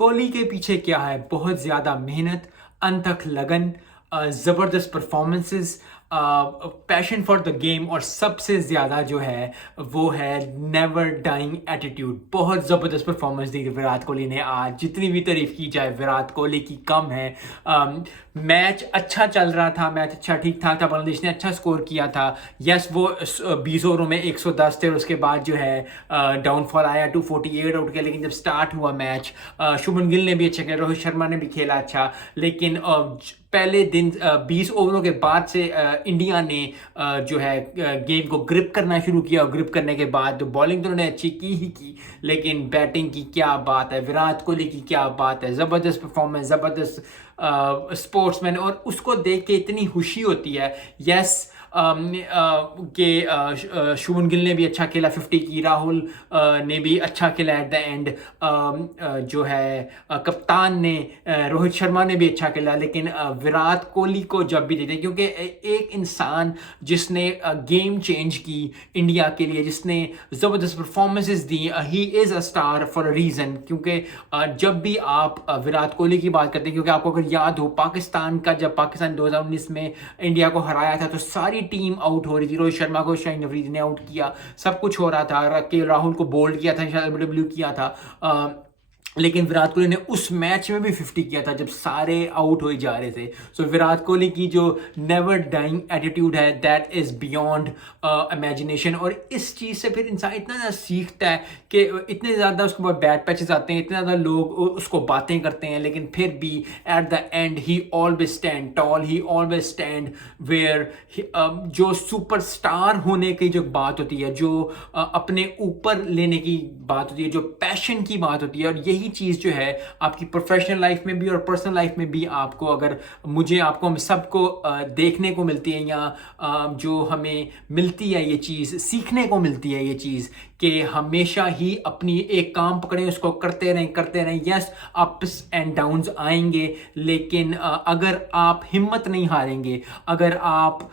कोहली के पीछे क्या है? बहुत ज़्यादा मेहनत, अनथक लगन, ज़बरदस्त performances, passion for the game और सबसे ज़्यादा जो है वो है नेवर डाइंग एटीट्यूड। बहुत ज़बरदस्त परफॉर्मेंस दी विराट कोहली ने आज। जितनी भी तारीफ की जाए विराट कोहली की कम है। मैच अच्छा चल रहा था, मैच अच्छा ठीक ठाक था, बांग्लादेश ने अच्छा स्कोर किया था। यस, वो 20 ओवरों में 110 थे और उसके बाद जो है डाउनफॉल आया, 248 आउट के। लेकिन जब स्टार्ट हुआ मैच, शुभमन गिल ने भी अच्छा खेला, रोहित शर्मा ने भी खेला अच्छा। लेकिन पहले दिन 20 ओवरों के बाद से इंडिया ने जो है गेम को ग्रिप करना शुरू किया और ग्रिप करने के बाद तो बॉलिंग तो उन्होंने अच्छी की ही की, लेकिन बैटिंग की क्या बात है, विराट कोहली की क्या बात है। ज़बरदस्त परफॉर्मेंस, ज़बरदस्त स्पोर्ट्समैन, और उसको देख के इतनी खुशी होती है। यस, के शुभमन गिल ने भी अच्छा खेला, 50 की। राहुल ने भी अच्छा खेला एट द एंड। जो है कप्तान ने रोहित शर्मा ने भी अच्छा खेला। लेकिन विराट कोहली को जब भी देते, क्योंकि एक इंसान जिसने गेम चेंज की इंडिया के लिए, जिसने ज़बरदस्त performances the, he is a star for a reason. क्योंकि जब भी आप विराट कोहली की बात करते हैं, क्योंकि आपको अगर याद हो पाकिस्तान का, जब पाकिस्तान 2019 में इंडिया को हराया था तो सारी टीम आउट हो रही थी। रोहित शर्मा को शाहिन अफरीदी ने आउट किया, सब कुछ हो रहा था, के राहुल को बोल्ड किया था, शायद डब्ल्यू किया था। लेकिन विराट कोहली ने उस मैच में भी 50 किया था जब सारे आउट हो जा रहे थे। सो विराट कोहली की जो नेवर डाइंग एटीट्यूड है, दैट इज़ बियॉन्ड इमेजिनेशन। और इस चीज़ से फिर इंसान इतना ज़्यादा सीखता है कि इतने ज़्यादा उसके बाद बैड पैचेस आते हैं, इतने ज़्यादा लोग उसको बातें करते हैं, लेकिन फिर भी at the end he always stand tall, he always stand where. जो सुपरस्टार होने की जो बात होती है, जो अपने ऊपर लेने की बात होती है, जो पैशन की बात होती है, और यही चीज़ जो है आपकी प्रोफेशनल लाइफ में भी और पर्सनल लाइफ में भी आपको, अगर मुझे आपको, हम सबको देखने को मिलती है, या जो हमें मिलती है ये चीज़, सीखने को मिलती है ये चीज़, कि हमेशा ही अपनी एक काम पकड़ें, उसको करते रहें। यस, अप्स एंड डाउन्स आएंगे, लेकिन अगर आप हिम्मत नहीं हारेंगे, अगर आप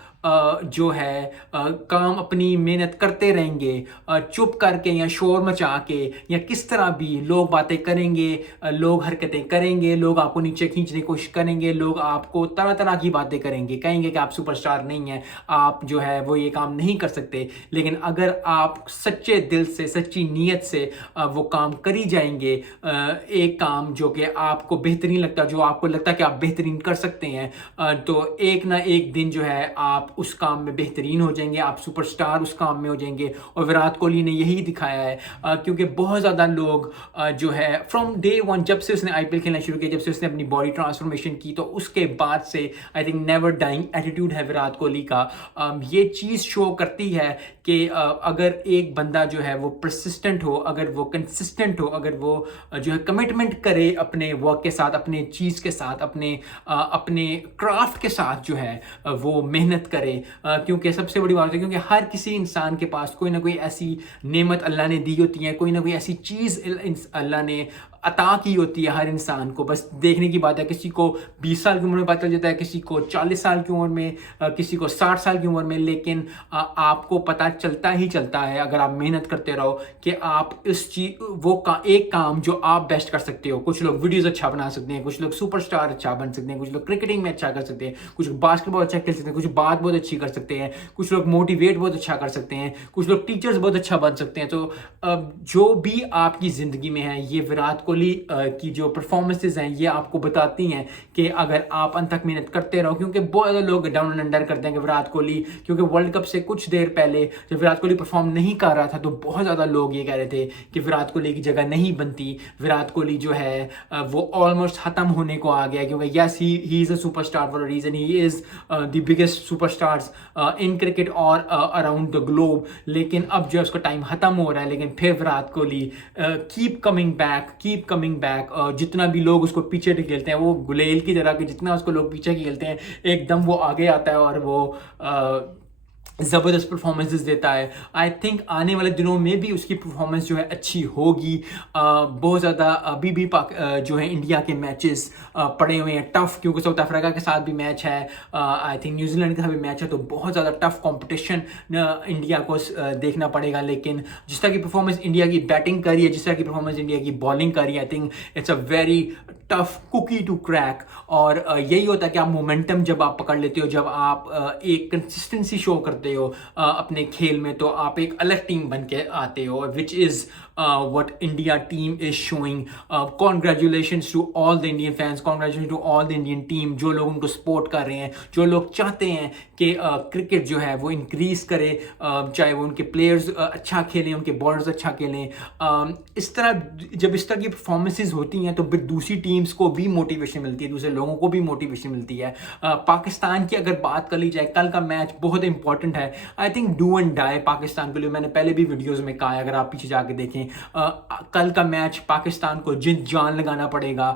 जो है काम अपनी मेहनत करते रहेंगे, चुप करके या शोर मचा के, या किस तरह भी लोग बातें करेंगे, लोग हरकतें करेंगे, लोग आपको नीचे खींचने की कोशिश करेंगे, लोग आपको तरह तरह की बातें करेंगे, कहेंगे कि आप सुपरस्टार नहीं हैं, आप जो है वो ये काम नहीं कर सकते। लेकिन अगर आप सच्चे दिल से, सच्ची नीयत से वो काम करी जाएंगे, एक काम जो कि आपको बेहतरीन लगता है, जो आपको लगता है कि आप बेहतरीन कर सकते हैं, तो एक ना एक दिन जो है आप उस काम में बेहतरीन हो जाएंगे, आप सुपरस्टार उस काम में हो जाएंगे। और विराट कोहली ने यही दिखाया है, क्योंकि बहुत ज़्यादा लोग जो है फ्रॉम डे वन, जब से उसने आईपीएल खेलना शुरू किया, जब से उसने अपनी बॉडी ट्रांसफॉर्मेशन की, तो उसके बाद से I think never dying attitude है विराट कोहली का। ये चीज़ शो करती है कि अगर एक बंदा जो है वो परसिस्टेंट हो, अगर वो कंसिस्टेंट हो, अगर वो जो है कमिटमेंट करे अपने वर्क के साथ, अपने चीज़ के साथ, अपने क्राफ्ट के साथ जो है वो मेहनत करे। क्योंकि सबसे बड़ी बात है, क्योंकि हर किसी इंसान के पास कोई ना कोई ऐसी नेमत अल्लाह ने दी होती है, कोई ना कोई ऐसी चीज़ अल्लाह ने अता की होती है हर इंसान को। बस देखने की बात है, किसी को 20 साल की उम्र में पता चल जाता है, किसी को 40 साल की उम्र में, किसी को 60 साल की उम्र में, लेकिन आपको पता चलता ही चलता है अगर आप मेहनत करते रहो कि आप इस चीज एक काम जो आप बेस्ट कर सकते हो। कुछ लोग वीडियोस अच्छा बना सकते हैं, कुछ लोग सुपरस्टार अच्छा बन सकते हैं, कुछ लोग क्रिकेटिंग में अच्छा कर सकते हैं, कुछ लोग बास्केटबॉल अच्छा खेल सकते हैं, कुछ बात बहुत अच्छी कर सकते हैं, कुछ लोग मोटिवेट बहुत अच्छा कर सकते हैं, कुछ लोग टीचर्स बहुत अच्छा बन सकते हैं। तो जो भी आपकी ज़िंदगी में है, ये विराट कोहली की जो परफॉर्मेंसेज हैं ये आपको बताती हैं कि अगर आप अंत तक मेहनत करते रहो। क्योंकि बहुत ज़्यादा लोग डाउन एंड अंडर करते हैं कि विराट कोहली, क्योंकि वर्ल्ड कप से कुछ देर पहले जब विराट कोहली परफॉर्म नहीं कर रहा था तो बहुत ज़्यादा लोग ये कह रहे थे कि विराट कोहली की जगह नहीं बनती, विराट कोहली जो है वो ऑलमोस्ट ख़त्म होने को आ गया। क्योंकि yes, he is a superstar for a reason, he is the biggest superstars in cricket और अराउंड द ग्लोब। लेकिन अब जो उसका टाइम ख़त्म हो रहा है, लेकिन फिर Virat Kohli keep coming back. जितना भी लोग उसको पीछे ढकेलते हैं, वो गुलेल की तरह कि जितना उसको लोग पीछे खेलते हैं, एकदम वो आगे आता है और वो ज़बरदस्त परफॉर्मेंसेस देता है। आई थिंक आने वाले दिनों में भी उसकी परफॉर्मेंस जो है अच्छी होगी। बहुत ज़्यादा अभी भी जो है इंडिया के मैचेस पड़े हुए हैं टफ़, क्योंकि साउथ अफ्रीका के साथ भी मैच है, आई थिंक न्यूजीलैंड के साथ भी मैच है, तो बहुत ज़्यादा टफ़ कंपटीशन इंडिया को देखना पड़ेगा। लेकिन जिस तरह की परफॉर्मेंस इंडिया की बैटिंग करी है, जिस तरह की परफॉर्मेंस इंडिया की बॉलिंग करी है, I think it's a very tough cookie to crack. और यही होता है कि आप मोमेंटम जब आप पकड़ लेते हो, जब आप एक कंसिस्टेंसी शो करते हो अपने खेल में, तो आप एक अलग टीम बन के आते हो, which is what India team is showing. Congratulations to all the Indian fans, congratulations to all the Indian team, जो लोग उनको सपोर्ट कर रहे हैं, जो लोग चाहते हैं कि क्रिकेट जो है वो इंक्रीज करे, चाहे वो उनके प्लेयर्स अच्छा खेलें, उनके बॉलर्स अच्छा खेलें। इस तरह जब इस तरह की परफॉर्मेंसेज होती हैं तो फिर दूसरी टीम्स को भी मोटिवेशन मिलती है, दूसरे लोगों को भी मोटिवेशन मिलती है। पाकिस्तान की अगर बात कर ली जाए, कल का मैच बहुत इंपॉर्टेंट है। I think do and die Pakistan के लिए, मैंने पहले भी वीडियोज़ में कहा है, अगर आप पीछे जाके देखें, कल का मैच पाकिस्तान को जिन जान लगाना पड़ेगा।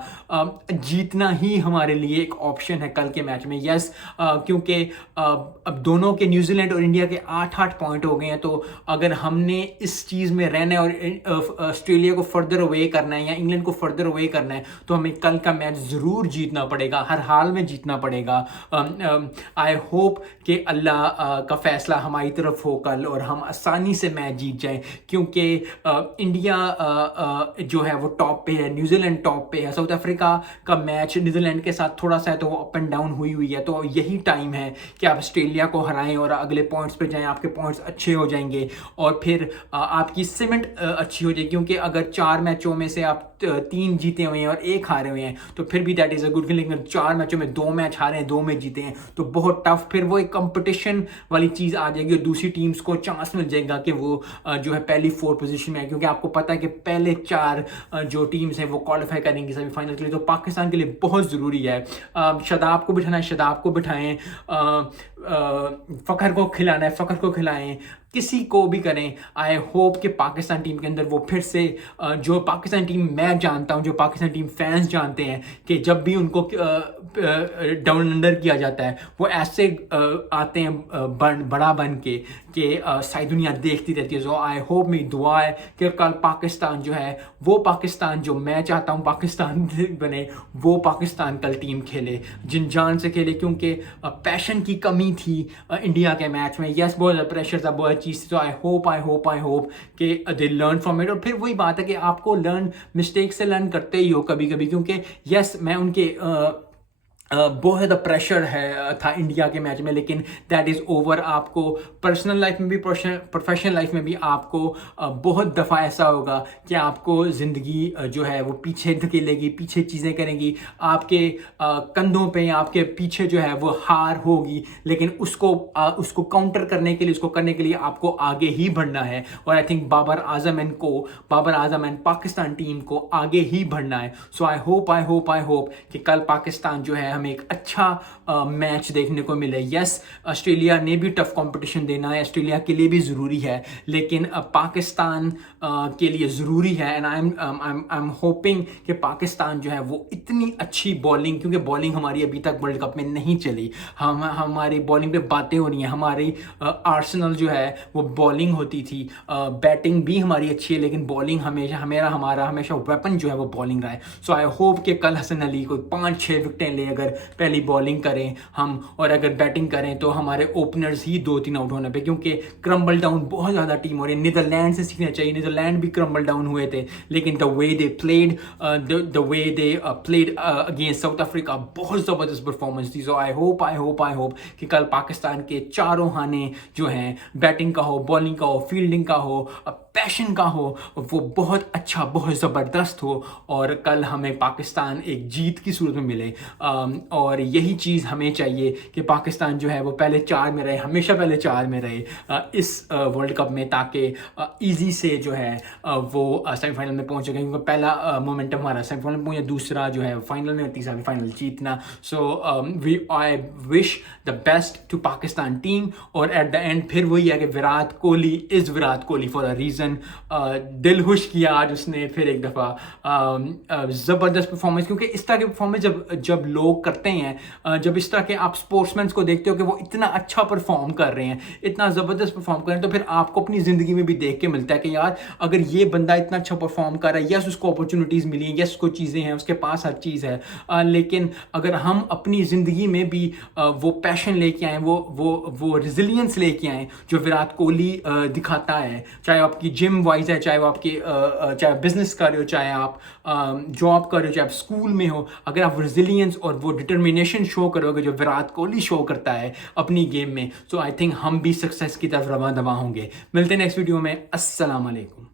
जीतना ही हमारे लिए एक ऑप्शन है कल के मैच में। यस, क्योंकि अब दोनों के, न्यूजीलैंड और इंडिया के 8-8 पॉइंट हो गए हैं, तो अगर हमने इस चीज़ में रहना है और ऑस्ट्रेलिया को फर्दर अवे करना है या इंग्लैंड को फर्दर अवे करना है, तो हमें कल का मैच ज़रूर जीतना पड़ेगा, हर हाल में जीतना पड़ेगा। आई होप कि अल्लाह का फैसला हमारी तरफ हो कल और हम आसानी से मैच जीत जाएं, क्योंकि इंडिया जो है वो टॉप पे है, न्यूजीलैंड टॉप पे है, साउथ अफ्रीका का मैच न्यूजीलैंड के साथ थोड़ा सा है तो वो अप एंड डाउन हुई है, तो यही टाइम है कि आप ऑस्ट्रेलिया को हराएं और अगले पॉइंट्स पे जाएं, आपके पॉइंट्स अच्छे हो जाएंगे और फिर आपकी सीमेंट अच्छी हो जाएगी। क्योंकि अगर 4 मैचों में से आप 3 जीते हुए हैं और 1 हारे हुए हैं, तो फिर भी that is a good feeling. 4 मैचों में 2 मैच हारे हैं, 2 में जीते हैं, तो बहुत टफ, फिर वो एक कंपटीशन वाली चीज़ आ जाएगी और दूसरी टीम्स को चांस मिल जाएगा कि वो जो है पहली 4 पोजीशन में है, क्योंकि आपको पता है कि पहले 4 जो टीम्स हैं वो क्वालिफाई करेंगी सेमीफाइनल के लिए। तो पाकिस्तान के लिए बहुत ज़रूरी है। शादाब को बिठाना है, शादाब को बिठाएं, फ़खर को खिलाना है, फ़खर को खिलाएं, किसी को भी करें। आई होप कि पाकिस्तान टीम के अंदर वो फिर से जो पाकिस्तान टीम मैं जानता हूं, जो पाकिस्तान टीम फैंस जानते हैं कि जब भी उनको डाउन अंडर किया जाता है, वो ऐसे आते हैं बड़ा बन के कि सारी दुनिया देखती रहती है। सो आई होप, मेरी दुआ है कि कल पाकिस्तान जो है वो पाकिस्तान जो मैं चाहता हूँ पाकिस्तान बने, वो पाकिस्तान कल टीम खेले, जिन जान से खेले, क्योंकि पैशन की कमी थी इंडिया के मैच में। यस, बहुत ज़्यादा प्रेशर था, बहुत चीज़। तो आई होप कि दे लर्न फ्रॉम इट। और फिर वही बात है कि आपको मिस्टेक से लर्न करते ही हो कभी कभी, क्योंकि यस, मैं उनके बहुत ज़्यादा प्रेशर था इंडिया के मैच में, लेकिन दैट इज़ ओवर। आपको पर्सनल लाइफ में भी, प्रोफेशनल लाइफ में भी आपको बहुत दफ़ा ऐसा होगा कि आपको ज़िंदगी जो है वो पीछे धकेलेगी, पीछे चीज़ें करेंगी, आपके कंधों पे, आपके पीछे जो है वो हार होगी, लेकिन उसको काउंटर करने के लिए, उसको करने के लिए आपको आगे ही बढ़ना है। और I think Babar Azam and Pakistan team को आगे ही बढ़ना है। सो आई होप कि कल पाकिस्तान जो है हमें एक अच्छा मैच देखने को मिले। यस, ऑस्ट्रेलिया ने भी टफ कंपटीशन देना है, ऑस्ट्रेलिया के लिए भी ज़रूरी है, लेकिन पाकिस्तान के लिए ज़रूरी है। एंड आई एम होपिंग कि पाकिस्तान जो है वो इतनी अच्छी बॉलिंग, क्योंकि बॉलिंग हमारी अभी तक वर्ल्ड कप में नहीं चली, हमारी बॉलिंग पे बातें हो रही हैं। हमारी आर्सेनल जो है वो बॉलिंग होती थी, बैटिंग भी हमारी अच्छी है, लेकिन बॉलिंग हमारा हमेशा वेपन जो है वो बॉलिंग रहा है। सो आई होप कि कल हसन अली को 5-6 विकेटें ले, अगर पहली बॉलिंग करें हम और अगर बैटिंग करें, तो हमारे ओपनर्स ही 2-3 आउट होने पे, क्योंकि क्रम्बल डाउन बहुत ज़्यादा टीम हो रही है। नीदरलैंड से सीखना चाहिए, नीदरलैंड भी क्रम्बल डाउन हुए थे, लेकिन the way they played against south Africa, बहुत ज़बरदस्त परफॉर्मेंस थी। सो आई होप कि कल पाकिस्तान के चारों हाने जो हैं, बैटिंग का हो, बॉलिंग का हो, फील्डिंग का हो, पैशन का हो, वो बहुत अच्छा, बहुत ज़बरदस्त हो और कल हमें पाकिस्तान एक जीत की सूरत में मिले। और यही चीज़ हमें चाहिए कि पाकिस्तान जो है वो पहले 4 में रहे, हमेशा पहले 4 में रहे इस वर्ल्ड कप में, ताकि ईजी से जो है वो सेमीफाइनल में पहुंच सकें। क्योंकि पहला मोमेंटम हमारा सेमीफाइनल में पहुंचा, दूसरा जो है फाइनल में, तीसरा फाइनल जीतना। So I wish the best to Pakistan team. और एट द एंड फिर वही है कि Virat Kohli for a reason. Season दिल खुश किया आज उसने फिर एक दफ़ा। ज़बरदस्त परफॉर्मेंस, क्योंकि इस तरह के परफॉर्मेंस जब लोग करते हैं, जब इस तरह के आप स्पोर्ट्समैन को देखते हो कि वो इतना अच्छा परफॉर्म कर रहे हैं, इतना ज़बरदस्त परफॉर्म कर रहे हैं, तो फिर आपको अपनी ज़िंदगी में भी देख के मिलता है कि यार अगर ये बंदा इतना अच्छा परफॉर्म कर रहा है, यस उसको अपॉर्चुनिटीज़ मिली हैं, यस उसको चीज़ें हैं, उसके पास हर चीज़ है, लेकिन अगर हम अपनी ज़िंदगी में भी वो पैशन लेके आए, वो रिजिलियंस लेके आए जो विराट कोहली दिखाता है, चाहे आपकी जिम वाइज है, चाहे वो आपकी चाहे बिजनेस कर रहे हो, चाहे आप जॉब कर रहे हो, चाहे आप स्कूल में हो, अगर आप रिजिलियंस और वो डिटर्मिनेशन शो करोगे जो विराट कोहली शो करता है अपनी गेम में, सो आई थिंक हम भी सक्सेस की तरफ रवां दवा होंगे। मिलते हैं नेक्स्ट वीडियो में। अस्सलाम वालेकुम।